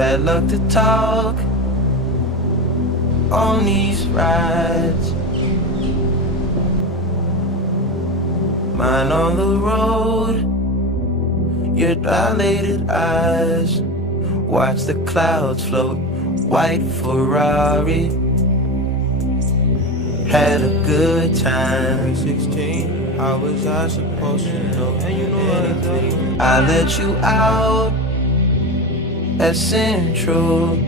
bad luck to talk on these rides. Mine on the road, your dilated eyes. Watch the clouds float, white Ferrari. Had a good time. 16, how was I supposed to know? And you know anything? I let you out at Central.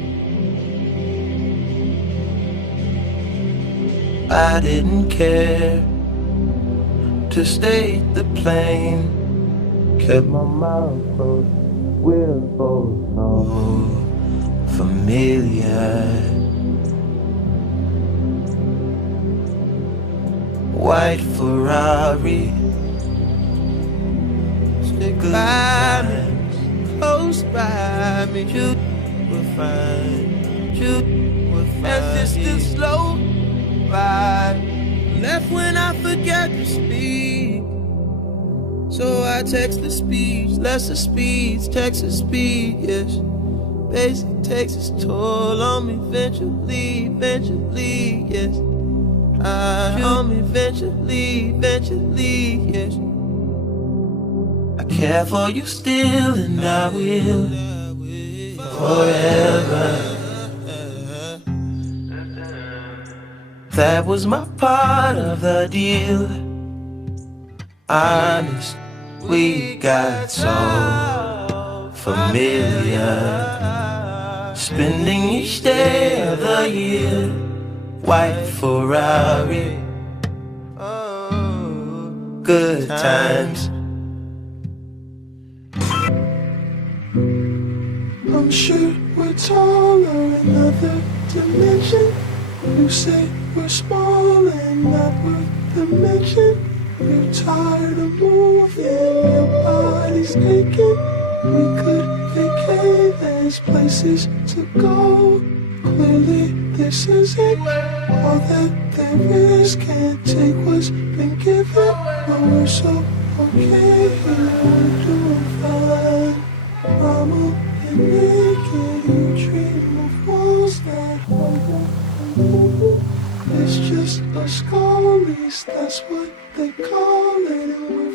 I didn't care to stay the plane. Kept my mouth closed, we're both so familiar. White Ferrari, stick by me, close by me. You will find, you will find. As this still slow ride, left when I forgot to speak. So I text the speech, lesser speeds, Texas speed, yes. Basic takes its toll on me eventually, yes. On me eventually, yes. I care for you still and I will forever. That was my part of the deal. Honest, we got so familiar. Spending each day of the year, white Ferrari, good times. I'm sure we're taller in another dimension. You say we're small and not worth the mention. You're tired of moving, your body's aching. We could vacate, there's places to go. Clearly this isn't all that there is. Can't take what's been given, but we're so okay. We're doing fine. Mama, you're naked, you dream of walls that hold you. It's just a skull, at least that's what they call it, and we're